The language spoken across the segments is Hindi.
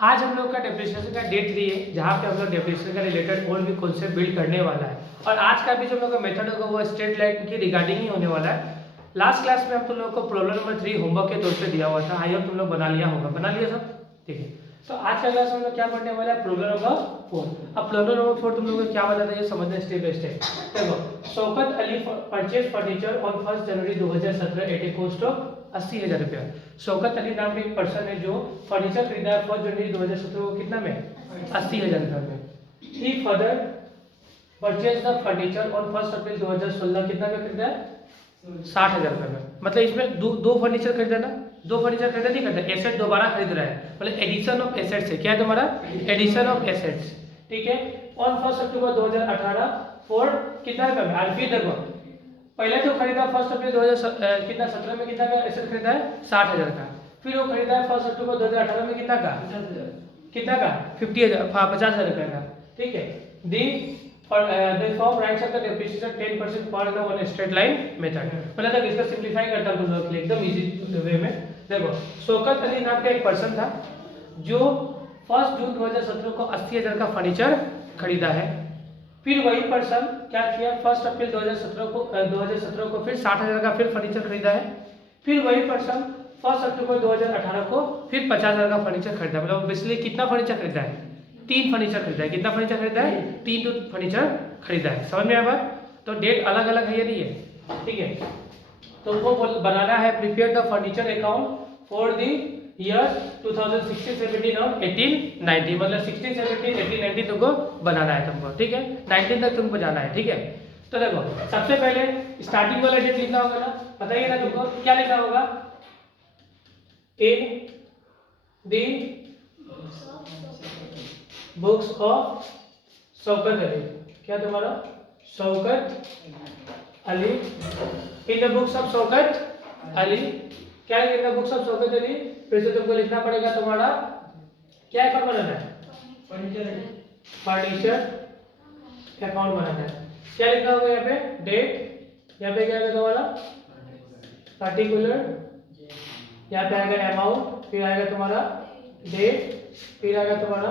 आज हम लोग का डेप्रिसिएशन का डे 3 है, जहाँ पे हम लोग डेप्रिसिएशन का रिलेटेड और भी कॉन्सेप्ट बिल्ड करने वाला है। और आज का भी जो हम लोग का मेथड होगा वो स्ट्रेट लाइन की रिगार्डिंग ही होने वाला है। लास्ट क्लास में हम तुम लोगों को प्रॉब्लम नंबर 3 होमवर्क के तौर पे दिया हुआ था। आई होप तुम लोग बना लिया होगा, बना लिया सब, ठीक है। तो आज का क्लास हम लोग क्या पढ़ने वाला है, प्रॉब्लम नंबर 4। अब प्रॉब्लम नंबर 4 तुम लोगों को क्या बताता है ये समझना स्टेप बाय स्टेप। देखो, Shaukat Ali purchase furniture on 1 January 2017 at a cost of 80,000 रुपया। शौकत अली नाम का एक पर्सन है जो फर्नीचर खरीदा है 1 जनवरी 2017 को, कितना में, 80,000 रुपया में। He further purchase the furniture on 1 April 2016, कितना में खरीदा है, 60,000 रुपये में। मतलब इसमें दो फर्नीचर खरीदा ना, दो फर्नीचर खरीदा नहीं खरीदा, एसेट दोबारा खरीद रहा है, मतलब एडिशन ऑफ एसेट्स है। क्या है तुम्हारा, एडिशन ऑफ एसेट्स, ठीक है। ऑन 1 अक्टूबर 2018 फॉर कितना रुपये में, आरपी देखो, पहले तो खरीदा 1 अप्रैल 2017 में, कितना का एसेट खरीदा है, 60,000 का। फिर वो खरीदा है 1 अक्टूबर 2018 में, कितना का, कितना का, 50,000 रुपये का, ठीक है। दी the firm writes up the depreciation 10% per annum on a straight line method। पहले तक इसका सिंपलीफाई करता हूं तुम लोग के लिए एकदम इजी वे में। देखो, शौकत अली नाम का एक पर्सन था जो 1 जून 2017 को 80,000 का फर्नीचर खरीदा है। फिर वही पर्सन क्या किया, 1 अप्रैल 2017 को फिर 60,000 का फिर फर्नीचर खरीदा है। फिर वही पर्सन 1 अक्टूबर 2018 को फिर 50,000 का फर्नीचर खरीदा। मतलब बेसिकली कितना फर्नीचर खरीदा है, 3 फर्नीचर खरीदा है। कितना फर्नीचर खरीदा है, 3 फर्नीचर खरीदा है। समझ में आया बात। तो डेट अलग अलग है या नहीं है, ठीक है। तो वो बनाना है, prepare the furniture account for the year 2016-17 और 18-19, मतलब 16-17-18-19 तुमको बनाना है तुमको, ठीक है। 19 तक तुमको जाना है, ठीक है। तो देखो, सबसे पहले स्टार्टिंग वाला डेट लिखना होगा ना, बताइए ना तुमको क्या लिखना होगा, इन दी बुक्स ऑफ शौकत अली। क्या तुम्हारा, Shaukat Ali, in the books of Shaukat Ali. क्या है in the books of Shaukat Ali, फिर से तुमको लिखना पड़ेगा तुम्हारा क्या अकाउंट बनाना है, फर्नीचर अकाउंट बनाना है। क्या लिखना होगा यहाँ पे, डेट, यहाँ पे क्या आएगा तुम्हारा पर्टिकुलर, यहाँ पे आएगा अमाउंट, फिर आएगा तुम्हारा डेट, फिर आएगा तुम्हारा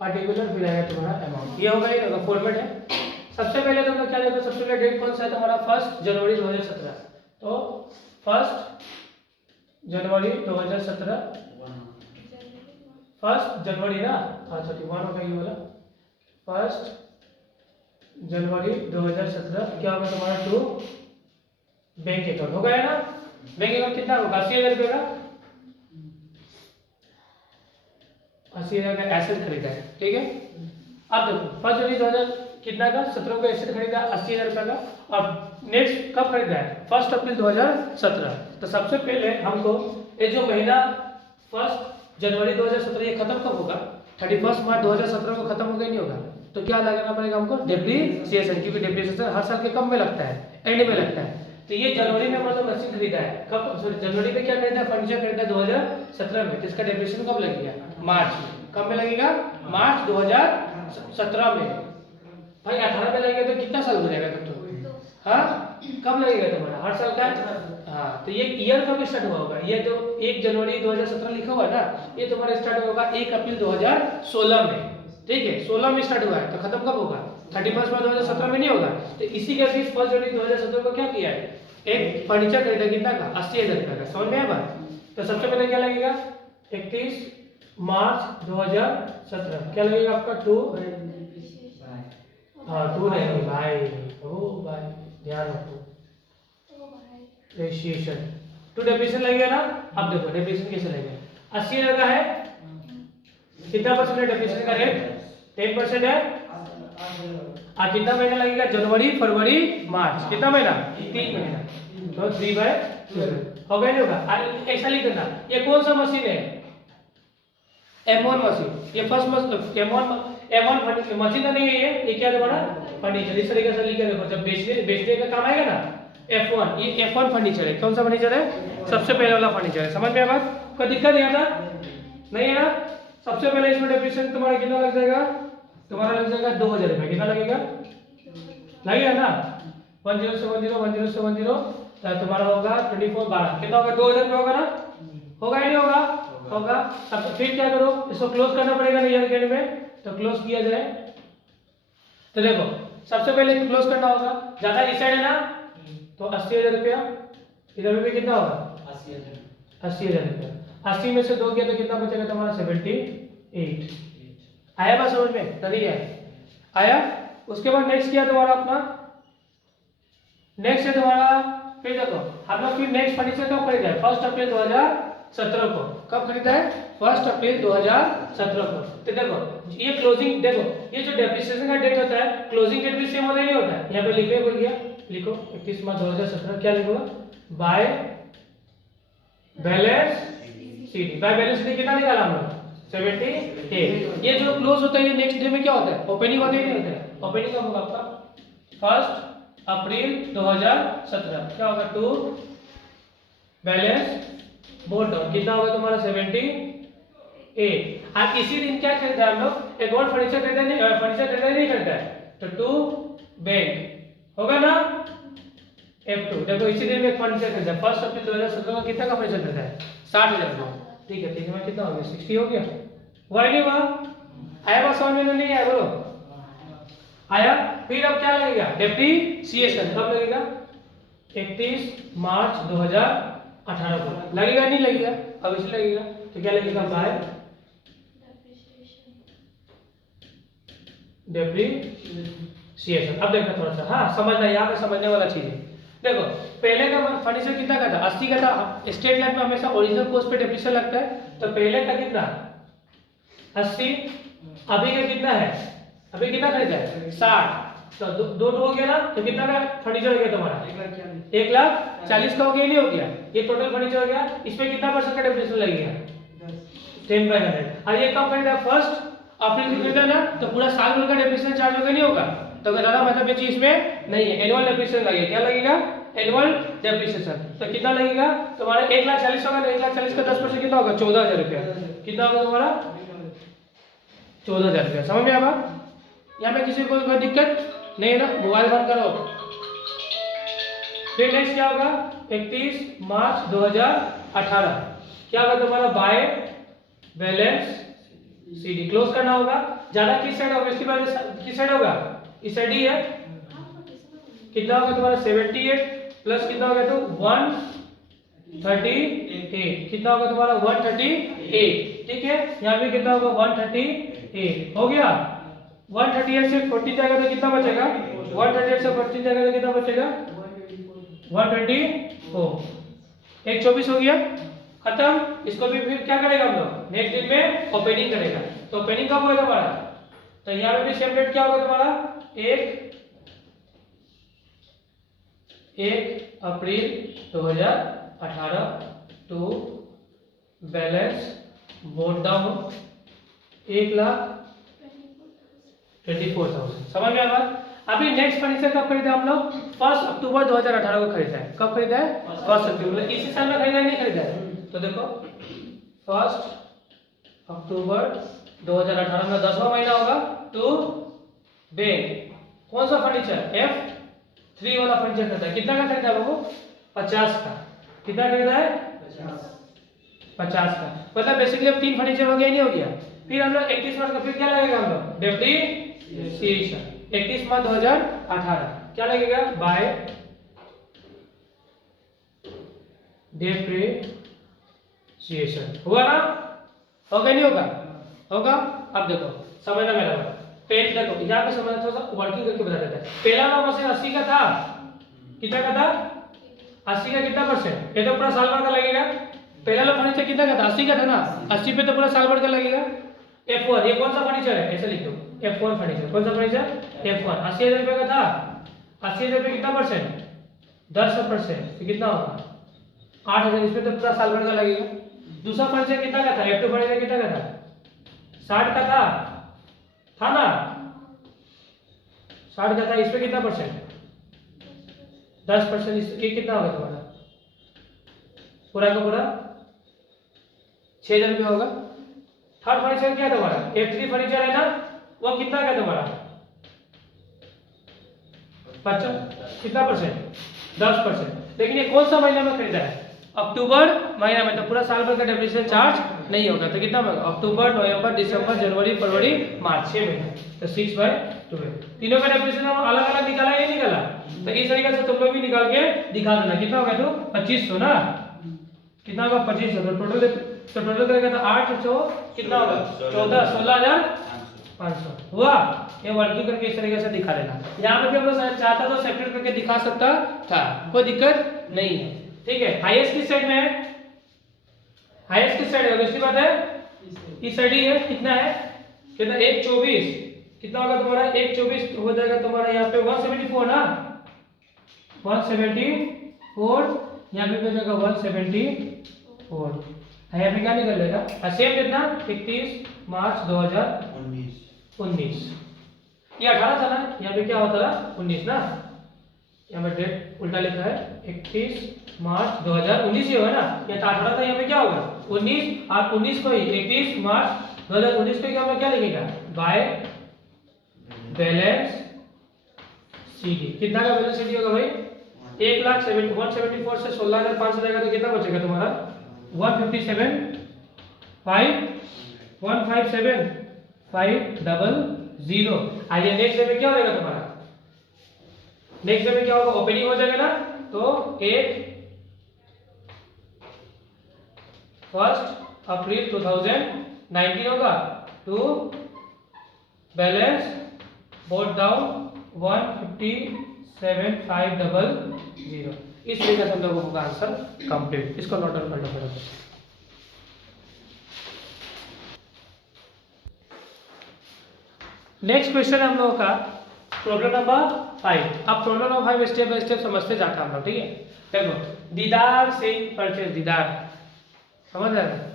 पर्टिकुलर, फिर आएगा तुम्हारा अमाउंट। ये होगा, ये होगा फॉर्मेट है। सबसे पहले तुम लोग क्या देखो, सबसे पहले डेट कौन सा है तुम्हारा, 1 जनवरी 2017। तो 1 जनवरी 2017, 1 जनवरी ना, अच्छा ठीक, 1 होगा ये वाला, 1 जनवरी 2017 क्या होगा तुम्हारा, टू बैंक अकाउंट हो गया ना। बैंक अकाउंट कितना होगा, 80,000 रुपये का, 80,000 का एसेट खरीदा है, ठीक है। अब देखो 1 जनवरी 2000 कितना का, 17 को एसेट खरीदा 80,000 रुपये का। अब नेक्स्ट कब खरीदा है, 1 अप्रैल 2017। तो सबसे पहले हमको ये जो महीना 1 जनवरी 2017 ये खत्म कब होगा, 31 मार्च 2017 को खत्म होगा, नहीं होगा। तो क्या लगाना पड़ेगा हमको, डेप्रिसिएशन, क्योंकि डेप्रिसिएशन हर साल के कब में लगता है, एंड में लगता है। तो ये जनवरी में मतलब मशीन खरीदा है, कब, सॉरी जनवरी में क्या खरीदा है, फर्नीचर खरीदा 2017 में। तो इसका डेप्रिसिएशन कब लगेगा, मार्च में। कब में लगेगा, मार्च 2017 में। भाई 18 में लगेगा तो कितना साल हो जाएगा तब तो, हाँ कब लगेगा तुम्हारा, हर साल का, हाँ। तो ये ईयर कब स्टार्ट हुआ होगा, ये जो 1 जनवरी 2017 लिखा हुआ है ना, ये तुम्हारा स्टार्ट होगा 1 अप्रैल 2016 में, ठीक है। 16 में स्टार्ट हुआ है तो खत्म कब होगा, 31 मार्च 2017 में नहीं होगा। तो इसी के बीच 1 जनवरी 2017 को क्या किया है, एक फर्नीचर खरीदा, कितना का, 80,000 रुपये का। समझ में आया बात। तो सबसे पहले क्या लगेगा, 31 मार्च 2017 क्या लगेगा आपका, 2, हाँ 2 नहीं भाई, ओ भाई ध्यान रखो, डेप्रिसिएशन, 2 डेप्रिसिएशन लगेगा ना। अब देखो डेप्रिसिएशन कैसे लगेगा, 80,000 का है, कितना परसेंट है डेप्रिसिएशन का रेट, 10% है। कितना महीना लगेगा, जनवरी फरवरी मार्च, कितना महीना, 3 महीना। तो 3/2 हो गया, नहीं होगा। ऐसा लिख देना, ये कौन सा मशीन है, M1 मशीन, ये फर्स्ट M1 मशीन नहीं है ये क्या तुम्हारा फर्नीचर। इस तरीके से लिख के देखो, जब बेचने का काम आएगा ना, F1, ये F1 फर्नीचर है। कौन सा फर्नीचर है, सबसे पहले वाला फर्नीचर है। समझ में आया बात, कोई दिक्कत नहीं आता, नहीं है ना। सबसे पहले इसमें डेप्रिसिएशन तुम्हारा कितना लग जाएगा, तुम्हारा लग जाएगा 2,000 रुपये। कितना लगेगा, लगेगा ना, 10 से 10 10 से 10 तुम्हारा होगा 24/12, कितना होगा, 2,000 रुपये होगा ना, होगा या नहीं होगा? होगा। अब तो फिर क्या करो, इसको क्लोज करना पड़ेगा ना ईयर के एंड में, तो क्लोज किया जाए। तो देखो सबसे पहले क्लोज करना होगा, ज्यादा इस साइड है ना, तो 80,000 रुपया, इधर में भी कितना होगा? 80,000 रुपया। 80 में से 2 किया तो कितना बचेगा तुम्हारा? 78। आया बात समझ में? नहीं आया? उसके बाद नेक्स्ट किया तुम्हारा अपना, नेक्स्ट है तुम्हारा, फिर देखो हम लोग फिर नेक्स्ट फर्नीचर कब खरीदा है? 1 अप्रैल 2017 को। कब खरीदा है? 1 अप्रैल 2017 को। तो देखो ये क्लोजिंग, देखो ये जो डेप्रिसिएशन का डेट होता है, क्लोजिंग डेट भी सेम होता ही नहीं होता है। यहाँ पे लिखे बोल गया, लिखो 31 मार्च 2017, क्या लिखोगा? By balance CD. By balance CD कितना निकाला हम लोग? 78। ये जो क्लोज होता है ये नेक्स्ट डे में क्या होता है? ओपनिंग होता ही नहीं होता है। ओपनिंग कब होगा आपका? 1 अप्रैल 2017। क्या होगा? टू बैलेंस बोर्ड डाउन, कितना होगा तुम्हारा? 78। आज इसी दिन क्या खरीदा हम लोग? एक और फर्नीचर खरीदा नहीं, फर्नीचर खरीदा नहीं खरीदा है, तो टू बैंक होगा ना, F2। देखो इसी दिन में एक फर्नीचर खरीदा 1 अप्रैल 2017 का। कितना का फर्नीचर खरीदा है? 60,000 का। ठीक है, 3 में कितना हो गया? 60 हो गया। हुआ नहीं हुआ? आया बात समझ में? नहीं आया? बोलो आया। फिर अब क्या लगेगा? डेप्रिसिएशन कब लगेगा? 31 मार्च 2018 को। लगेगा नहीं लगेगा? अब इसलिए लगेगा, तो क्या लगेगा? Bye depreciation. अब देखना थोड़ा सा, हाँ समझना, यहाँ पे समझने वाला चीज है। देखो पहले का फर्नीचर कितना का था? 80 का था। स्टेट लाइन में हमेशा ओरिजिनल कॉस्ट पे डेप्रिसिएशन लगता है, तो पहले का कितना? 80। अभी का कितना है? अभी कितना खरीदा है? 60। तो दो हो गया ना, तो कितना का फर्नीचर हो गया तुम्हारा? 1,40,000 का हो गया, नहीं हो गया? ये टोटल फर्नीचर हो गया। इस पे कितना परसेंट का डेप्रिसिएशन लगेगा? 10/100। और ये कब खरीदा? 1 अप्रैल को खरीदा ना, तो पूरा साल भर का डेप्रिसिएशन चार्ज होगा, नहीं होगा? तो अगर ज्यादा मतलब ये चीज इसमें नहीं है, एनुअल डेप्रिसिएशन लगेगा। क्या लगेगा? Annual depreciation. तो कितना लगेगा तुम्हारा? 1,40,000 होगा, 1,40,000 का 10% कितना होगा? 14,000 रुपया। कितना होगा तुम्हारा? 14,000 रुपया। समझ में आया? यहाँ पे किसी को कोई दिक्कत नहीं है ना? मोबाइल बंद करो। फिर नेक्स्ट क्या होगा? 31 मार्च 2018। क्या होगा तुम्हारा? बाय बैलेंस सीडी क्लोज करना होगा। ज्यादा किस साइड होगा? इसकी वजह से किस साइड होगा? इस साइड ही है। कितना होगा तुम्हारा? 78 प्लस कितना होगा? तो 138। कितना होगा तुम्हारा? 138। ठीक है, यहाँ पे कितना होगा? 138 हो गया। 138 से 40 जाएगा तो कितना बचेगा? 138 से 40 जाएगा तो कितना बचेगा? 124। 124 हो गया, खत्म। इसको भी फिर क्या करेगा हम लोग? नेक्स्ट दिन में ओपनिंग करेगा। तो ओपनिंग कब होगा तुम्हारा? तो यहाँ पे भी सेम डेट क्या होगा तुम्हारा? 1 अप्रैल 2018 टू बैलेंस बोर्ड डाउन 1,24,000। समझ में आया बात? अभी नेक्स्ट फर्नीचर कब खरीदा हम लोग? 1 अक्टूबर 2018 को खरीदा है। कब खरीदा है? 1 अक्टूबर। इसी साल में खरीदा है, नहीं खरीदा है? तो देखो 1 अक्टूबर 2018 में 10वां महीना होगा। टू बैंक कौन सा फर्नीचर? F3 वाला फर्नीचर खरीदा है। कितना का खरीदा है बाबू? 50 का। कितना खरीदा है? 50 का। मतलब बेसिकली अब 3 फर्नीचर हो गया, नहीं हो गया? फिर हम लोग 31 मार्च का फिर क्या लगेगा हम लोग? डेप्रिसिएशन। 31 मार्च 2018 क्या लगेगा? Bye depreciation. हुआ ना? होगा नहीं होगा? होगा। अब देखो समझना मेरा बात। पहले देखो यहाँ पे समझना, थोड़ा सा वर्किंग करके बता देता है। पहला वाला मशीन 80 का था। कितना का था? 80 का कितना परसेंट? ये तो पूरा साल भर का लगेगा। पहला वाला फर्नीचर कितना का था? 80 का था ना। 80 पे तो पूरा साल भर का लगेगा। F1 ये कौन सा फर्नीचर है? ऐसे लिख दो, F1 फर्नीचर। कौन सा फर्नीचर? F1। 80,000 रुपये का था। 80,000 रुपये कितना परसेंट? 10%। तो कितना होगा? 8,000। इसमें तो पूरा साल भर का लगेगा। दूसरा फर्नीचर कितना का था? F2 फर्नीचर कितना का था? 60 का था ना? 60 का था। इसमें कितना परसेंट? 10%। ये कितना होगा तुम्हारा? पूरा का पूरा 6,000 रुपये होगा। थर्ड फर्नीचर क्या है तुम्हारा? F3 फर्नीचर है ना, वो कितना का तुम्हारा? 50। कितना परसेंट? 10%। लेकिन ये कौन सा महीना में खरीदा है? अक्टूबर महीना में, तो पूरा साल भर का डेप्रिसिएशन चार्ज नहीं होगा। तो कितना होगा, अक्टूबर, नवंबर, दिसंबर, जनवरी, फरवरी, मार्च, 6 महीने, तो 6/12। तीनों का डेप्रिसिएशन अलग अलग निकाला है, ये निकाला। तो इस तरीके से तुम लोग भी निकाल के दिखा देना। कितना होगा, तो 2500 ना, कितना होगा 2500। तो टोटल करेगा तो 8 और 4 कितना होगा 14, 16,500 हुआ। ये वर्किंग करके इस तरीके से दिखा देना। यहाँ पे भी हम लोग चाहता तो सेपरेट करके दिखा सकता था, कोई दिक्कत नहीं है, ठीक है। हाईएस्ट किस साइड में है, हाईएस्ट किस साइड है, ऑब्वियसली बात है इस साइड ही है। कितना है, कितना 124, कितना होगा तुम्हारा 124 हो जाएगा तुम्हारा यहाँ पे 174 ना, 174, यहाँ पे हो जाएगा 174, यहाँ पे क्या निकलेगा, सेम कितना 31 मार्च 2019। ये 18 था ना, यहाँ पे क्या होता था 19 ना, यहाँ पे डेट उल्टा लिखा है 31 मार्च 2019 ही होगा ना, यहाँ तो 18 था, यहाँ पे क्या होगा 19, और 19 को ही 31 मार्च 2019 को क्या क्या लिखेगा, बाय बैलेंस सीडी। कितना का बैलेंस सीडी होगा भाई, 1,74 से 16,500 जाएगा तो कितना बचेगा तुम्हारा 157,500। आइए नेक्स्ट डे में क्या होगा तुम्हारा, नेक्स्ट डे में क्या होगा, ओपनिंग हो जाएगा ना, तो 1 अप्रैल 2019 होगा, टू बैलेंस बोट डाउन 157,500। इस तरीके से हम लोगों का आंसर कंप्लीट, इसको नोट डाउन करना पड़ेगा। नेक्स्ट क्वेश्चन हम लोगों का प्रॉब्लम नंबर 5। अब problem number 5 step by step समझते जाता हम लोग, ठीक है। देखो, दीदार सिंह परचेज, दीदार समझ रहे हैं,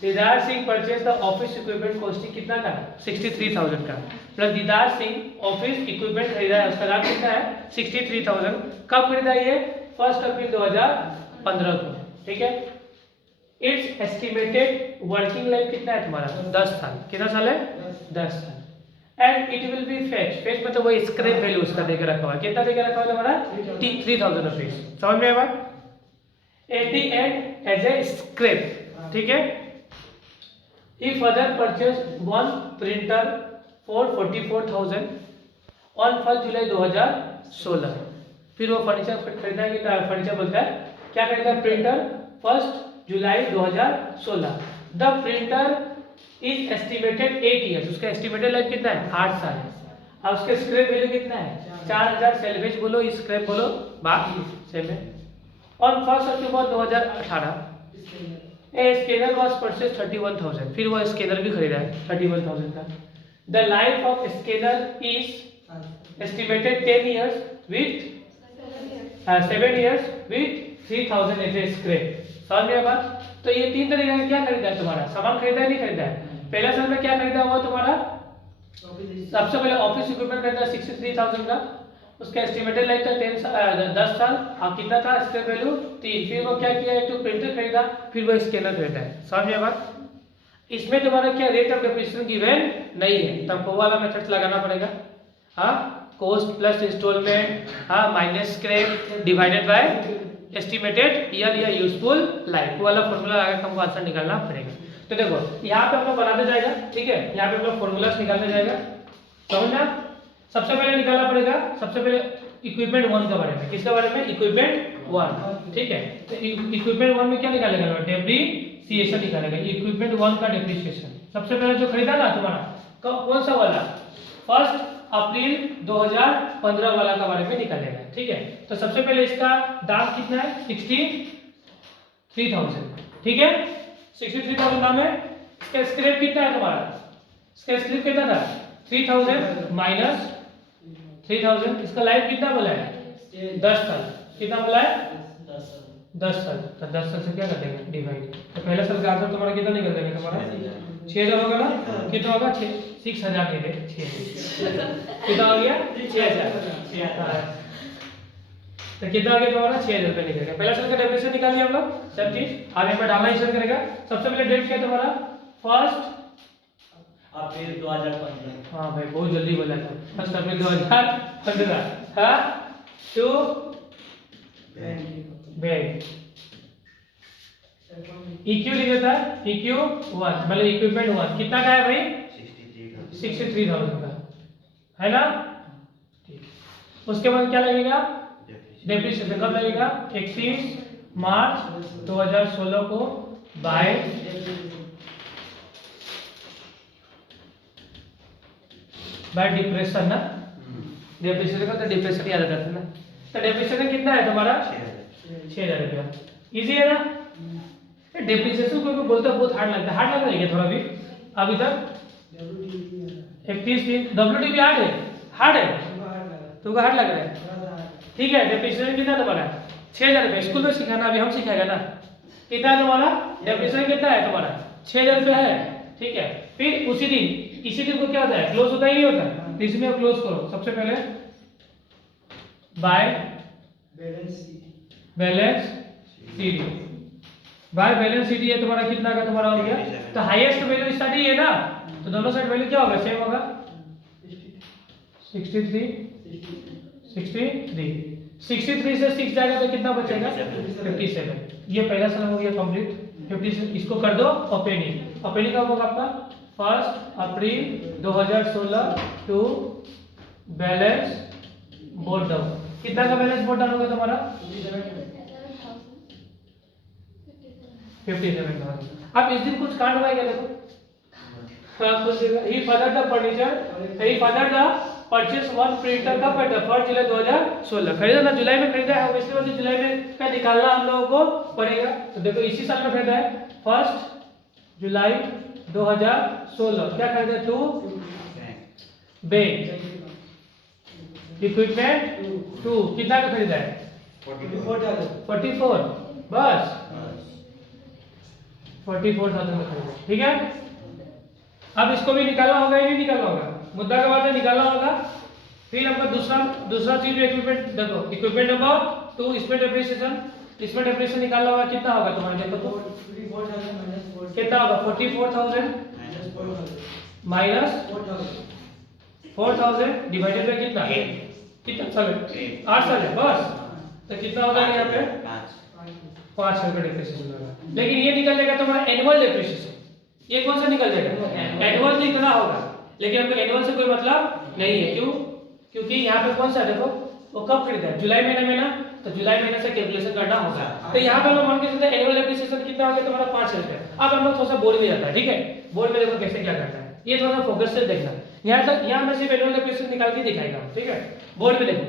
दीदार Singh purchase the office equipment costing कितना का, 63,000 का। प्लस दीदार सिंह ऑफिस इक्विपमेंट खरीदा है, उसका दाम कितना है 63,000। कब खरीदा ये, 1 अप्रैल 2015 को, ठीक है। इट्स एस्टिमेटेड वर्किंग लाइफ कितना है तुम्हारा 10 साल, कितना साल है 10 साल। And it will be fetch मतलब वही स्क्रैप वैल्यू उसका देकर रखा हुआ है, कितना देकर रखा हुआ है तुम्हारा 3,000 रुपीज, समझ में आया बात। At the end as a scrap, ठीक है। He further purchased one printer for 44,000 on 1 जुलाई 2016। फिर वो फर्नीचर खरीदा है, कि फर्नीचर बोलता है क्या खरीदा, printer 1 July 2016। The printer is estimated 8 years, उसका एस्टिमेटेड लाइफ कितना है 8 साल है। अब उसके स्क्रैप वैल्यू कितना है 4,000, सेल्वेज बोलो स्क्रैप बोलो बाकी सेम है। On 1 October 2018 a scanner was purchase 31,000, फिर वो स्कैनर भी खरीदा है 31,000 का। The life of scanner is estimated 10 years with 7 years with 3,000 as a scrap, समझ में बात। तो ये 3 तरीके का क्या खरीदा है तुम्हारा, सामान खरीदा है नहीं खरीदा है। पहला साल में क्या खरीदा हुआ तुम्हारा, सबसे पहले ऑफिस इक्विपमेंट खरीदा 63,000 का, उसका एस्टिमेटेड लाइफ था 10 साल, और कितना था स्क्रैप वैल्यू 3। फिर वो क्या किया, एक तो प्रिंटर खरीदा, फिर वो स्कैनर खरीदा है, समझ में बात। इसमें तुम्हारा क्या रेट ऑफ डेप्रिसिएशन गिवन नहीं है, तब वो वाला मेथड लगाना पड़ेगा। हाँ, कॉस्ट प्लस इंस्टॉलमेंट, हाँ minus scrap divided by estimated year या यूजफुल लाइफ, वाला फॉर्मूला लगा हमको आंसर निकालना पड़ेगा। तो देखो यहाँ पे हम लोग बनाते जाएगा, ठीक है, यहाँ पे हम लोग फॉर्मूलास निकालने जाएगा, समझना। सबसे पहले निकालना पड़ेगा, सबसे पहले इक्विपमेंट 1 के बारे में, किसके बारे में, इक्विपमेंट 1, ठीक है। तो इक्विपमेंट 1 में क्या निकालेगा, डेप्रिसिएशन निकालेगा, इक्विपमेंट 1 का डेप्रिसिएशन। सबसे पहले जो खरीदा ना तुम्हारा कौन सा वाला, 1 अप्रैल 2015 वाला का बारे में निकालेगा, ठीक है। तो सबसे पहले इसका दाम कितना है 63,000, ठीक है, 63,000 दाम है। इसका स्क्रैप कितना है तुम्हारा, इसका स्क्रैप कितना था 3,000 माइनस 3,000, इसका लाइफ कितना बोला है 10 साल, कितना बोला है 10 साल। तो 10 साल से क्या कर देगा डिवाइड, तो पहले साल का आंसर तुम्हारा कितना निकल जाएगा तुम्हारा 6,000 होगा ना, कितना होगा 6,000 नहीं दे 6,000 कितना हो गया 6,000, तो कितना आ गया तुम्हारा 6,000 रुपये निकलेगा। पहला साल का डेप्रिसिएशन निकाल लिया हम लोग, सब चीज आगे में डालना इंसर्ट करेगा। सबसे पहले डेट क्या है तुम्हारा 1 अप्रैल 2015, हाँ भाई बहुत जल्दी बोला था 1 अप्रैल 2015, हाँ टू बैंक इक्यू लिख देता है, इक्यू 1 मतलब इक्विपमेंट 1 कितना का है भाई 63,000 का है ना। ठीक उसके बाद क्या लगेगा डेप्रिसिएशन कब लगेगा 31 मार्च 2016 को बाय डिप्रेशन ना डेप्रिसिएशन का तो डिप्रेशन याद रहता है ना। तो डेप्रिसिएशन कितना है तुम्हारा 6,000 रुपया इजी है ना। डेप्रिसिएशन को बोलते हैं बहुत हार्ड लगता है, हार्ड लग रहा है थोड़ा भी अभी तक 31 दिन WTB हार्ड है तुमको हार्ड लग रहा है ठीक है। डेप्रिसिएशन कितना तुम्हारा 6,000 रुपया स्कूल में सिखाना अभी हम सिखाएगा ना। कितना है तुम्हारा डेप्रिसिएशन कितना है तुम्हारा 6,000 रुपया है ठीक है। फिर इसी दिन को क्या होता है क्लोज होता ही नहीं होता तो इसमें क्लोज करो सबसे पहले bye balance CD by balance CD है तुम्हारा कितना का तुम्हारा हो गया। तो हाईएस्ट वैल्यू इसका ही है ना तो दोनों साइड वैल्यू क्या होगा सेम होगा 63 से 6 जाएगा तो कितना बचेगा 57। ये पहला सवाल हो गया कंप्लीट। 57 इसको कर दो ओपनिंग कब होगा आपका 1 April 2016 to balance board down कितना का बैलेंस बोर्ड डाउन होगा तुम्हारा 57,000। अब इस दिन कुछ कांड हुआ क्या देखो he fathered the furniture he fathered the purchase one printer का पड़ता 1 जुलाई 2016 खरीदा ना जुलाई में खरीदा है इसलिए वजह जुलाई में का निकालना हम लोगों को पड़ेगा। तो देखो इसी साल में खरीदा है 1 जुलाई 2016 क्या खरीदा टू बैंक इक्विपमेंट 2 कितना का खरीदा है 44 बस 44,000 का खरीदा ठीक है। अब इसको भी निकालना होगा या नहीं निकालना होगा मुद्दा का बात है निकालना होगा। फिर हमको दूसरा चीज इक्विपमेंट देखो इक्विपमेंट नंबर 2 इसमें डेप्रिसिएशन निकालना होगा कितना होगा तुम्हारे देखो तो कितना होगा 44,000 माइनस 4,000 डिवाइडेड बाय कितना साल 8 साल है बस तो कितना होगा यहाँ पे 5 साल का डेप्रिसिएशन होगा। लेकिन ये निकल जाएगा तुम्हारा एनुअल डेप्रिसिएशन ये कौन सा निकल जाएगा एनुअल निकलना होगा लेकिन हमको एनुअल से कोई मतलब नहीं है क्योंकि यहाँ पे कौन सा देखो वो कब खरीदा है जुलाई महीने में ना तो जुलाई महीने से कैलकुलेशन करना होगा। तो यहाँ पे हम लोग मान के चलते हैं एनुअल डेप्रिसिएशन कितना हो गया तुम्हारा 5 रुपए। अब हम लोग थोड़ा सा बोर्ड में जाता है ठीक है बोर्ड में देखो कैसे क्या करता है ये थोड़ा सा फोकस से देखना यहाँ तक यहाँ में सिर्फ एनुअल डेप्रिसिएशन निकाल के दिखाएगा ठीक है। बोर्ड में देखो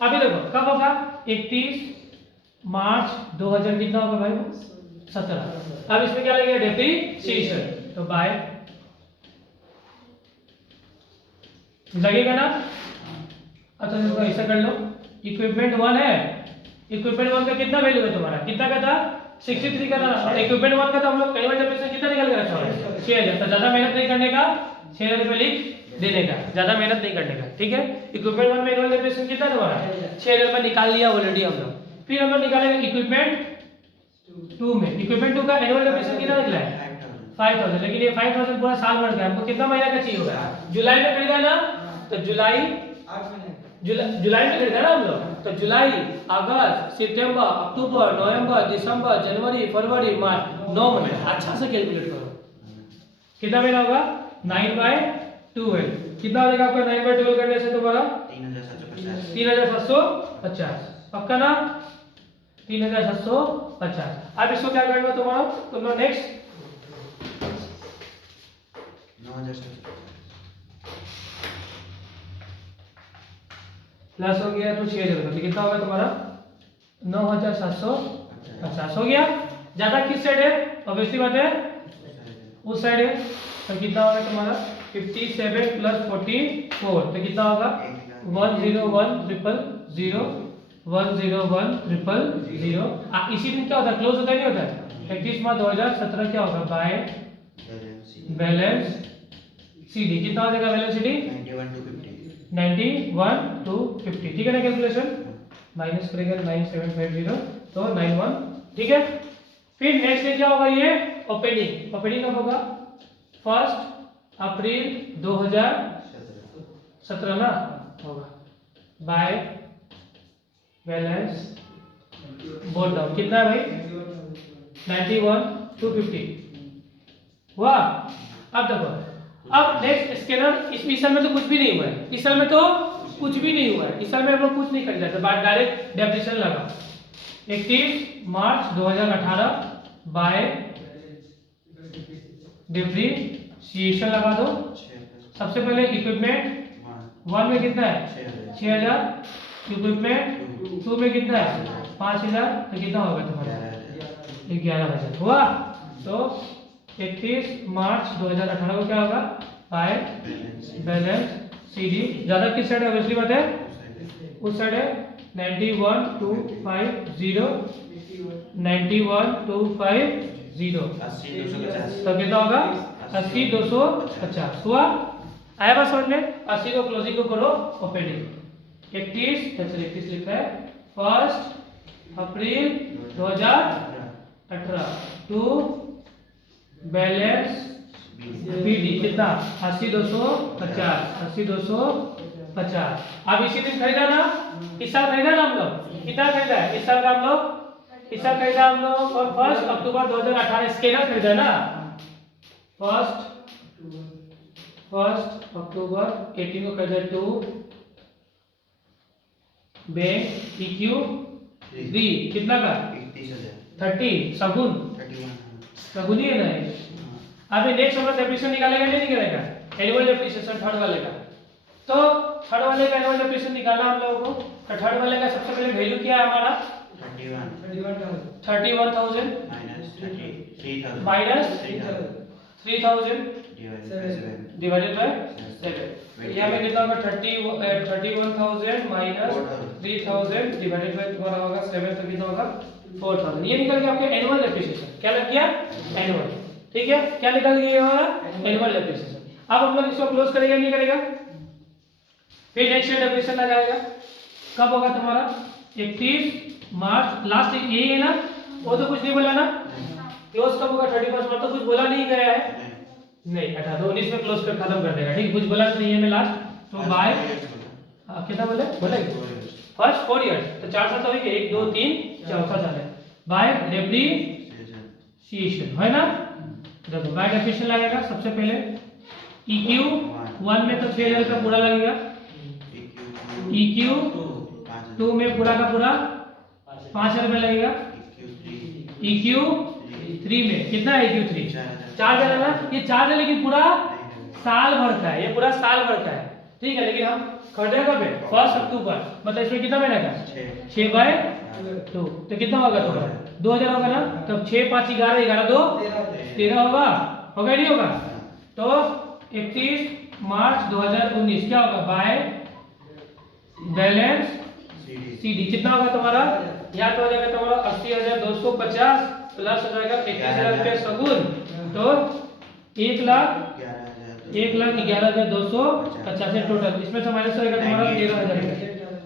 अभी देखो कब होगा 31 मार्च 2000 कितना होगा भाई 17। अब इसमें क्या लगेगा डेप्रिसिएशन तो बाय लगेगा ना। अच्छा इसको ऐसा कर लो इक्विपमेंट 1 है इक्विपमेंट 1 का कितना वैल्यू है तुम्हारा कितना का था 63 का था और इक्विपमेंट 1 का तो हम लोग एनुअल डेप्रिसिएशन कितना निकाल के रखा है 6,000। तो ज्यादा मेहनत नहीं करने का 6,000 रुपये लिख देने का ज्यादा मेहनत नहीं करने का ठीक है। इक्विपमेंट 1 में एनुअल डेप्रिसिएशन कितना तुम्हारा 6,000 रुपये निकाल लिया ऑलरेडी हम लोग। फिर हम लोग निकालेंगे इक्विपमेंट 2 में इक्विपमेंट 2 का एनुअल डेप्रिसिएशन कितना निकला है 5,000 लेकिन ये 5,000 पूरा साल भर का हमको कितना महीना का चाहिए होगा जुलाई में खरीदा ना तो जुलाई में खरीदा ना हम लोग तो जुलाई अगस्त सितंबर अक्टूबर नवंबर दिसंबर जनवरी फरवरी मार्च 9 महीने अच्छा से कैलकुलेट करो कितना महीना होगा 9/12 कितना हो जाएगा आपका 9/12 करने से तुम्हारा 3,750 पक्का ना 3,750। अब इसको क्या करना तुम्हारा तुम लोग नेक्स्ट प्लस हो गया तो 6,000 रुपये कितना होगा तुम्हारा 9,750 हो गया। ज्यादा किस साइड है ऑब्वियसली बात है उस साइड है तो कितना होगा तुम्हारा 57 प्लस 44 तो कितना होगा 101,000 101,000। इसी दिन क्या होता है क्लोज होता है नहीं होता है 31 मार्च 2017 क्या होगा बाय बैलेंस सीडी कितना हो जाएगा बैलेंस सीडी 91 to 50 ठीक है ना कैलकुलेशन माइनस करेगा 9750 तो 91 ठीक है। फिर नेक्स्ट डे क्या होगा ये ओपनिंग कब होगा 1 अप्रैल 2017 ना होगा बाय बैलेंस बोर्ड डाउन कितना है भाई 91 250 हुआ। अब देखो, अब नेक्स्ट स्कैनर, इस साल में तो कुछ भी नहीं हुआ है, इस साल में तो कुछ भी नहीं हुआ है, इस साल में हम लोग कुछ नहीं खरीदा था, डायरेक्ट डेप्रिसिएशन लगा 31 मार्च 2018 बाय डिप्रीशिएशन लगा दो। सबसे पहले इक्विपमेंट 1 में कितना है 6000, इक्विपमेंट 2 में कितना है 5000, तो कितना होगा तुम्हारा 11000 हुआ। तो 31 मार्च 2018 को क्या होगा बाय बैलेंस सीडी, ज्यादा किस साइड है, ऑब्वियसली बात है उस साइड है 91250 91250, तो कितना होगा 80250 हुआ। आया बात समझ में, 80 को क्लोजिंग को करो ओपनिंग 31 लिखा है 1 अप्रैल 2018 टू बैलेंस बीडी कितना 80250। अब इसी दिन खरीदा ना, इस साल खरीदा ना हम लोग, कितना खरीदा है इस साल का हम लोग, इस साल खरीदा हम लोग और 1 अक्टूबर 2018 स्कैनर खरीदा ना, 1 अक्टूबर 18 को खरीदा टू बैंक इक्यू 3 कितना का 30 सगुन सगुन ही है ना। अभी नेक्स्ट हम लोग डेप्रिसिएशन निकालेगा नहीं निकालेगा, एनुअल डेप्रिसिएशन थर्ड वाले का, तो थर्ड वाले का एनुअल डेप्रिसिएशन निकालना हम लोगों को, तो थर्ड वाले का सबसे पहले वैल्यू क्या है हमारा 31,000 माइनस 3000 डिवाइडेड बाय 7, यहाँ में कितना होगा 31,000 माइनस 3000 डिवाइडेड बाय तुम्हारा होगा 7, तो कितना होगा 4000। ये निकल गया आपके एनुअल डेप्रिसिएशन, क्या लग गया एनुअल, ठीक है क्या निकल गया हमारा एनुअल डेप्रिसिएशन। अब हम लोग इसको क्लोज करेंगे नहीं करेगा, फिर नेक्स्ट ईयर डेप्रिसिएशन आ जाएगा, कब होगा तुम्हारा 31 मार्च, लास्ट ये है ना, वो तो कुछ नहीं बोला ना, क्लोज कब होगा 31 मार्च, तो कुछ बोला नहीं गया है, नहीं हटा दो 19 में क्लोज कर खत्म कर देगा, ठीक कुछ बोला नहीं है मैं लास्ट, तो बाय कितना बोले फर्स्ट 4 इयर्स, तो 4 साल तो हो गए 1 2 3 चौथा साल है, बाय डेप्रिसिएशन है ना। देखो बाय डेप्रिसिएशन लगेगा सबसे पहले EQ 1 में तो 6000 का पूरा लगेगा, EQ 2 में पूरा का पूरा 5000 में लगेगा, EQ 3 में कितना है EQ 3 4000 है ना, ये 4000 लेकिन पूरा साल भर का है, ये पूरा साल भर का है, ठीक है, लेकिन हम खरीदे कब है 1 अक्टूबर, मतलब इसमें कितना महीना का 6/2, तो कितना होगा तुम्हारा 2000 होगा ना, तब 6 5 11 11 2 13 होगा नहीं होगा, तो 31 मार्च 2019 क्या होगा बाय बैलेंस सीडी कितना होगा तुम्हारा, यहाँ पे हो जाएगा तुम्हारा 80,250 प्लस हो जाएगा 21,000 रुपया सगुन, तो 1,11,250 टोटल, इसमें से माइनस होगा तुम्हारा 13,000,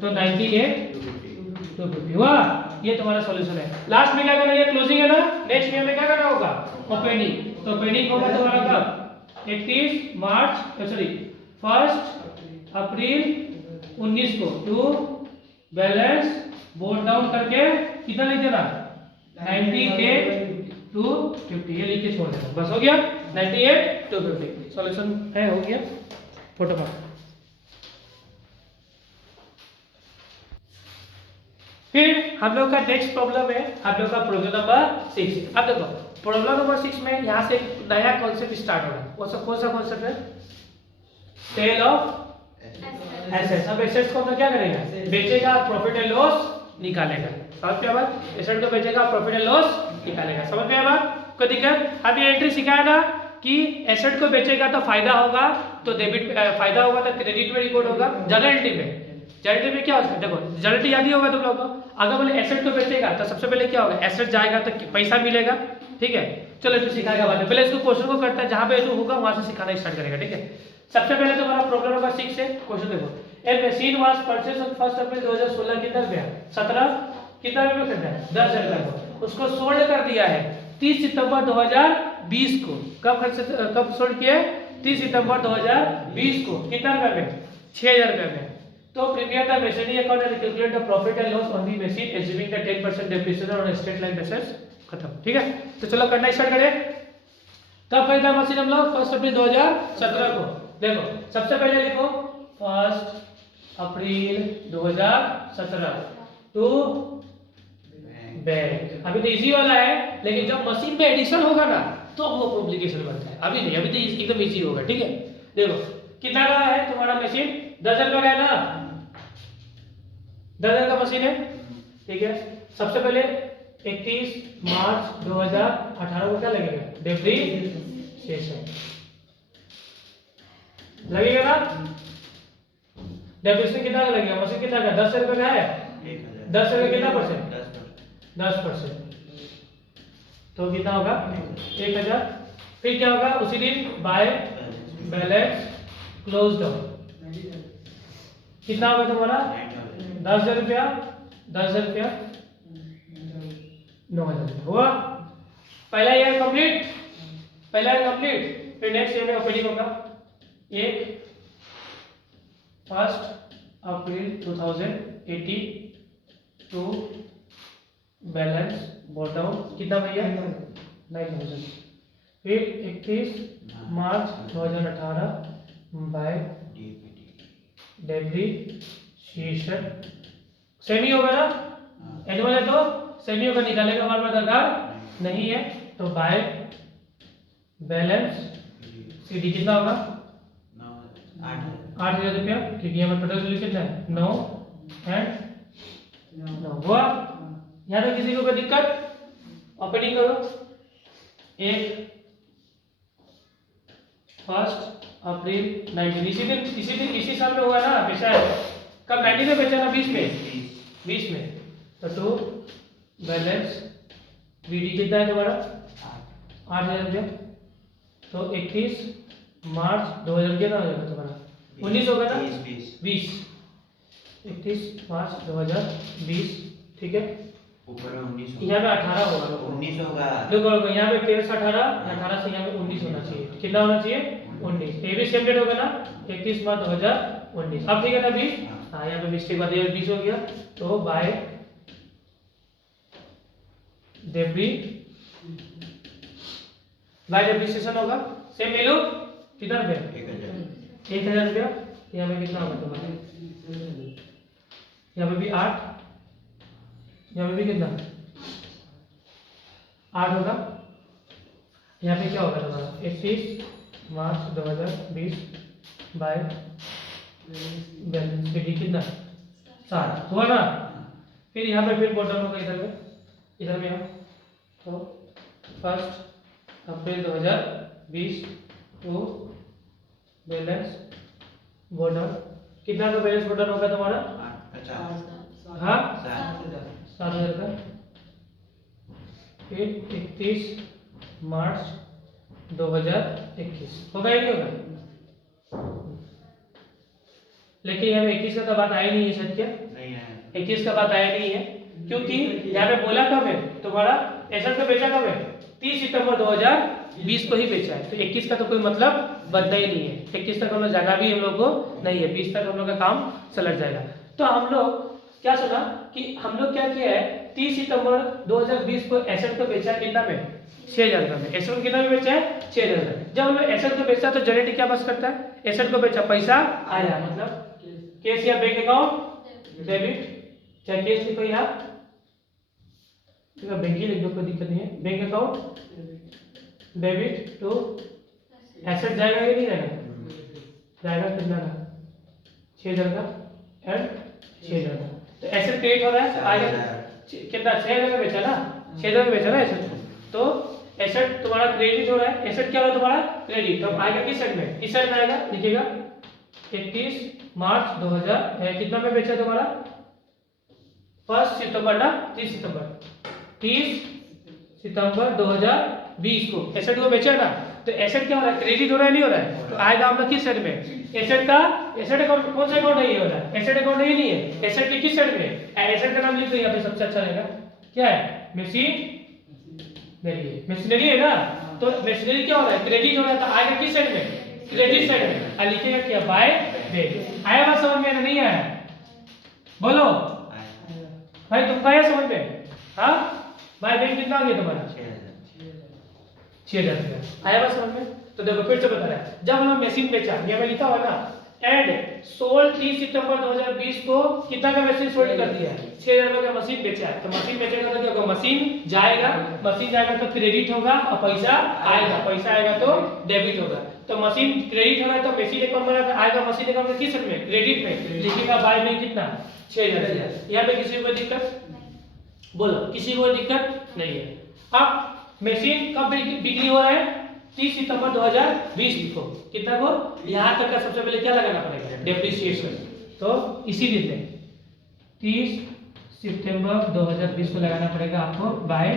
तो 98,250 हुआ। ये तुम्हारा सॉल्यूशन है। लास्ट में क्या करना है, ये क्लोजिंग है ना, नेक्स्ट में हमें क्या करना होगा ओपनिंग, तो ओपनिंग होगा तुम्हारा कब 31 मार्च 1 अप्रैल 19 को टू बैलेंस बोर्ड डाउन करके कितना लिख देना 98,250, ये लिख के छोड़ देना, बस हो गया 98,250 सॉल्यूशन है, हो गया फोटो पर। फिर हम लोग का नेक्स्ट प्रॉब्लम है, हम लोग का प्रॉब्लम नंबर 6। अब देखो प्रॉब्लम नंबर 6 में यहाँ से एक नया कॉन्सेप्ट स्टार्ट हो रहा है, कौन सा कॉन्सेप्ट है सेल ऑफ एसेट्स। अब एसेट्स को हम क्या करेगा बेचेगा, प्रॉफिट एंड लॉस निकालेगा, समझ में बात, एसेट को बेचेगा प्रॉफिट एंड लॉस निकालेगा, समझ में बात, कोई दिक्कत। अब ये एंट्री सिखाया ना कि एसेट को बेचेगा तो फायदा होगा, तो डेबिट फायदा होगा तो क्रेडिट में रिकॉर्ड होगा, जनरलिटी में क्या होता है, देखो जनरलिटी याद ही होगा तुम लोगों को, अगर बोले एसेट को बेचेगा तो सबसे पहले क्या होगा एसेट जाएगा तो पैसा मिलेगा, ठीक है। चलो तो सिखाएगा बाद में, पहले इसको क्वेश्चन को करता है, जहां पे जो होगा वहां से सिखाना स्टार्ट करेगा, ठीक है। सबसे पहले तो हमारा प्रॉब्लम नंबर 6 है, क्वेश्चन देखो ए machine was purchase on 1 April 2016 कितना रुपया 17 कितना रुपये खरीदा है 10,000 रुपये को, उसको सोल्ड कर दिया है 30 सितंबर 2020 को, कब सोल्ड किया है 30 सितंबर 2020 को, कितना रुपये में 6,000 रुपये में। तो prepare the machinery account and calculate the profit and loss on the machine assuming the 10% depreciation on a straight line basis, खत्म। ठीक है, तो चलो करना स्टार्ट करें। कब खरीदा मशीन हम लोग? 1 अप्रैल 2017 को। देखो सबसे पहले लिखो 1 अप्रैल 2017 टू बैंक। अभी तो इजी वाला है, लेकिन जब मशीन पे एडिशन होगा ना तो वो एप्लीकेशन बनता है। अभी नहीं, अभी तो एकदम इजी होगा। ठीक है, देखो कितना का है तुम्हारा मशीन? 10,000 का है ना? 10,000 का मशीन है। ठीक है, सबसे पहले 31 मार्च 2018 को क्या लगेगा? डेप्रीशिएशन लगेगा ना? डेप्रीशिएशन कितना का लगेगा? मशीन कितना का? 10,000 रुपये का है। 10,000 का कितना परसेंट? 10%। तो कितना होगा? 1,000। फिर क्या होगा? उसी दिन बाय बैलेंस क्लोज डाउन कितना होगा तुम्हारा? 10,000 रुपया। 10,000 रुपया 9,000 हुआ। पहला ईयर कंप्लीट, पहला ईयर कंप्लीट। फिर नेक्स्ट ईयर में ओपनिंग होगा 1 अप्रैल 2018 टू बैलेंस बॉटम कितना भैया? 9,000। फिर 31 मार्च 2018 बाय डेप्रीशिएशन सेमी होगा ना? एनुअल है तो सेमी होगा, निकालने का बार बार दरकार नहीं है। तो बाय बैलेंस सीडी कितना होगा? 8,000 रुपया। क्योंकि यहाँ पर टोटल वैल्यू कितना है? 9 एंड 9 हुआ। यहाँ तक किसी को कोई दिक्कत? ओपनिंग करो 1 अप्रैल 19 इसी साल में हुआ ना? बेचा है कब? 19 में बेचा ना? 20 में। 20 में तो टू बैलेंस वीडी कितना है तुम्हारा? 8,000 रुपया। तो 31 मार्च 2000 कितना हो जाएगा तुम्हारा? 19 होगा ना? 20 31 मार्च 2020। ठीक है, ऊपर में 19 यहाँ पे 18 होगा। 19 होगा। देखो यहाँ पे 13 से 18, 18 से यहाँ पे 19 होना चाहिए। कितना होना चाहिए? 19। ये भी सेम डेट होगा ना? 31 मार्च 2019। अब ठीक है ना? 20। हाँ, यहाँ पे मिस्टेक बात 20 हो गया। तो बाय डेप्रीशिएशन होगा। सेम वैल्यू कितना रुपया? 1,000 रुपया। यहाँ पे कितना होगा तुम्हारा? यहाँ पे भी 8, यहाँ पे भी कितना? 8 होगा। यहाँ पे क्या होगा तुम्हारा? 31 मार्च 2020 बाय बैलेंस शीट कितना? 7 हुआ ना? फिर यहाँ पे फिर बॉटम होगा इधर में आओ। तो 1 अप्रैल 2020 टू बैलेंस बॉटम कितना का बैलेंस बॉटम होगा तुम्हारा? हाँ 7,000 का। फिर 31 मार्च 2021 होगा या नहीं होगा? लेकिन यहाँ पे 21 का तो बात आई नहीं है सर। क्या नहीं है? 21 का बात आया नहीं है, क्योंकि यहाँ पे बोला कब है तुम्हारा? एसेट का बेचा कब है? 30 सितंबर 2020 को ही बेचा है। तो 21 का तो कोई मतलब बनता ही नहीं है। 21 तक हम लोग जगह भी हम लोग को नहीं है, 20 तक हम लोग का काम चलट जाएगा। तो हम लोग क्या सुना कि हम लोग क्या किया है? 30 सितंबर 2020 को एसेट को बेचा कितना में? 6,000 का में। एसेट को कितना में बेचा है? 6,000 का। जब हम लोग एसेट को बेचा तो जनरेट क्या बस करता है? एसेट को बेचा, पैसा आया, मतलब कैश या बैंक अकाउंट डेबिट, चाहे कैश लिखो यहाँ, बैंक ही लिख दो, कोई दिक्कत नहीं है। Bank account debit to asset जाएगा या नहीं जाएगा? जाएगा। कितना का? 6,000 का एंड 6,000 का। तो एसेट क्रेडिट हो रहा है, आएगा कितना? 6,000 का बेचा ना? 6,000 का बेचा ना एसेट। तो एसेट तुम्हारा क्रेडिट हो रहा है। एसेट क्या हो रहा है तुम्हारा? क्रेडिट। तो आएगा किस साइड में? इस साइड में आएगा। लिखिएगा 31 मार्च 2000 कितना में बेचा तुम्हारा? 1 सितंबर ना? 30 सितंबर 2020 को एसेट को बेचा ना? तो एसेट क्या हो रहा है? क्रेडिट हो रहा है, नहीं हो रहा है? तो आएगा हम लोग किस साइड में? एसेट का एसेट अकाउंट। कौन सा अकाउंट है ये हो रहा है? एसेट अकाउंट नहीं है। एसेट के किस साइड में? एसेट का नाम लिख दो यहाँ पे, सबसे अच्छा रहेगा। क्या है? मशीनरी। मशीनरी है ना? तो मशीनरी क्या हो रहा है? क्रेडिट हो रहा है। तो आएगा किस साइड में? क्रेडिट साइड में। और लिखेगा क्या? By date. आया बात समझ में? नहीं आया? बोलो भाई, तुमको आया समझ में? हाँ, बाय बैंक कितना हो गया तुम्हारा 6,000 रुपया। आया बस समझ में? तो देखो फिर से बता रहा है, जब हमने मशीन बेचा, ये में लिखा हुआ ना, एंड सोल्ड 30 सितंबर 2020 को कितना का मशीन सोल्ड कर दिया है? 6,000 रुपये का मशीन बेचा है। तो मशीन बेचेगा तो क्या होगा? मशीन जाएगा तो क्रेडिट होगा, और पैसा आएगा तो डेबिट होगा। तो मशीन क्रेडिट हो रहा है तो मशीन अकाउंट में आएगा, मशीन अकाउंट में किस में? क्रेडिट में लिखेगा बाय में कितना? 6,000। यहाँ पे किसी को दिक्कत? बोलो, किसी को दिक्कत नहीं है। अब मशीन कब बिक्री हो रहा है? 30 सितंबर 2020 को। कितना को? यहाँ तक का सबसे पहले क्या लगाना पड़ेगा? डेप्रिसिएशन। तो इसी दिन में 30 सितंबर 2020 को लगाना पड़ेगा आपको बाय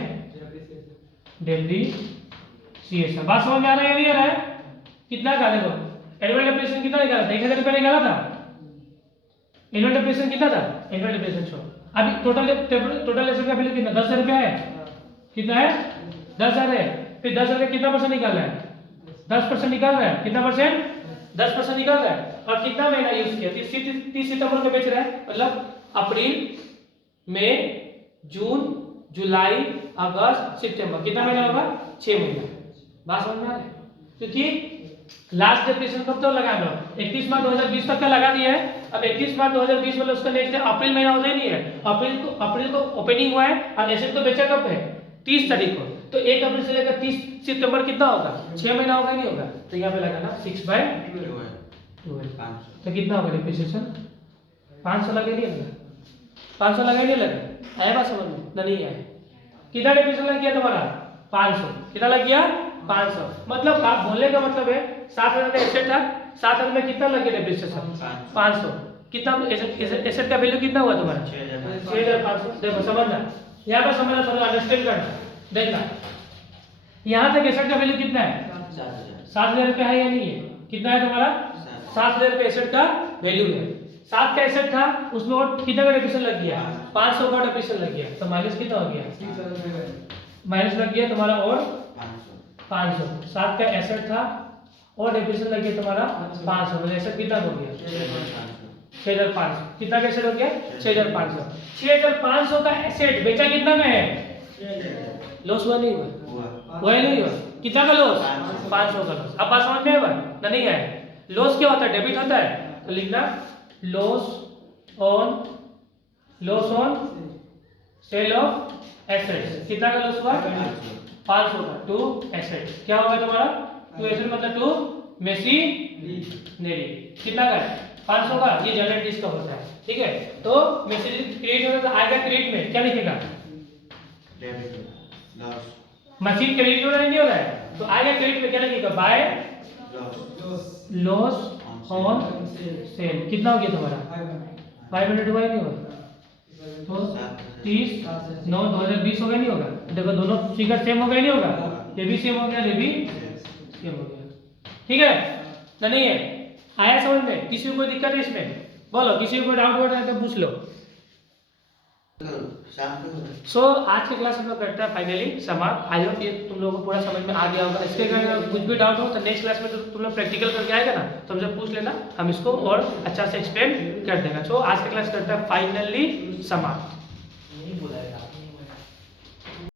डेप्रिसिएशन। बात समझ में आ रहा है या नहीं आ रहा है? कितना का? देखो एनुअल डेप्रिसिएशन कितना निकाला था? 1,000 रुपया निकाला था। एनुअल डेप्रिसिएशन कितना था? एनुअल डेप्रिसिएशन छोड़ो, अभी टोटल एसेट का वैल्यू कितना? 10,000 रुपया है। कितना है? 10,000 है। फिर 10,000 का कितना परसेंट निकाल रहा है? 10% निकाल रहा है। कितना परसेंट? 10% निकाल रहा है। और कितना महीना यूज किया? 30 सितंबर को बेच रहा है, मतलब अप्रैल, मई, जून, जुलाई, अगस्त, सितंबर। कितना महीना होगा? 6 महीना। बात समझ में आ रही है? क्योंकि लास्ट डेप्रिसिएशन कब तक लगा लो? 31 मार्च 2020 तक का लगा दिया है। अब 31 मार्च 2020 मतलब उसका नेक्स्ट अप्रैल महीना होता ही नहीं है। अप्रैल को ओपनिंग हुआ है और एसेट को बेचा कब है? 30 तारीख को। तो 1 अप्रैल से लेकर 30 सितंबर कितना होगा? 6 महीना होगा नहीं होगा? तो यहाँ पे लगाना 6/12। तो कितना होगा डेप्रिसिएशन? 500 लगे नहीं लगा? 500 लगे नहीं लगा? आया बात समझ में? नहीं आया? कितना डेप्रिसिएशन लग गया तुम्हारा? 500। कितना लग गया? 500। मतलब आप बोलने का मतलब है 7,000 का एसेट था, 7,000 में कितना लग गया डेप्रिसिएशन? 500। कितना एसेट का वैल्यू कितना हुआ तुम्हारा? 6,500। देखो समझना, यहाँ पर समझना, थोड़ा अंडरस्टैंड करना। देखना यहाँ तक एसेट का वैल्यू कितना है? 7,000 रुपया है या नहीं है? कितना है तुम्हारा? 7,000 रुपये एसेट का वैल्यू है। 7 का एसेट था, उसमें और कितना का डेप्रिसिएशन लग गया? 500 का डेप्रिसिएशन लग गया। तो माइनस कितना हो गया? माइनस लग गया तुम्हारा और 500। 7 का एसेट था और डेप्रिसिएशन लग गया तुम्हारा 500, मतलब एसेट कितना हो गया? 6,500। कितना का एसेट हो गया? 6,500। 6,500 का एसेट बेचा कितना में है? लॉस हुआ नहीं हुआ? हुआ नहीं हुआ? कितना का लॉस? 500 का लॉस। अब बात समझ में आया? ना नहीं आया? लॉस क्या होता है? डेबिट होता है। तो लिखना loss on sale of assets. कितना का लॉस हुआ? 500 का। टू एसेट क्या होगा तुम्हारा? टू एसेट मतलब टू मशीनरी। कितना का है? 500 का। ये जनरल डिस्क का होता है, ठीक है? तो मशीनरी क्रेडिट होगा तो आएगा क्रेडिट में क्या लिखेगा? मशीन क्रेडिट हो रहा है नहीं हो रहा है? तो आएगा क्रेडिट में क्या लिखेगा? By loss on sale. कितना हो गया तुम्हारा? 500 हुआ नहीं हुआ? तो 30/9/2020 हो गया नहीं होगा? देखो दोनों फिगर सेम हो गए नहीं होगा? ये भी सेम हो गया, ये भी सेम हो गया, ठीक है ना? नहीं है? आया समझ में? किसी को कोई दिक्कत है इसमें? बोलो, किसी को कोई डाउट है तो पूछ लो। आज की क्लास हम लोग करते हैं फाइनली समाप्त। आई होप ये तुम लोगों को पूरा समझ में आ गया होगा। इसके अगर कुछ भी डाउट हो तो नेक्स्ट क्लास में तो तुम लोग प्रैक्टिकल करके आएगा ना, तो हमसे पूछ लेना, हम इसको और अच्छा से एक्सप्लेन कर देंगे। आज की क्लास करते हैं फाइनली समाप्त।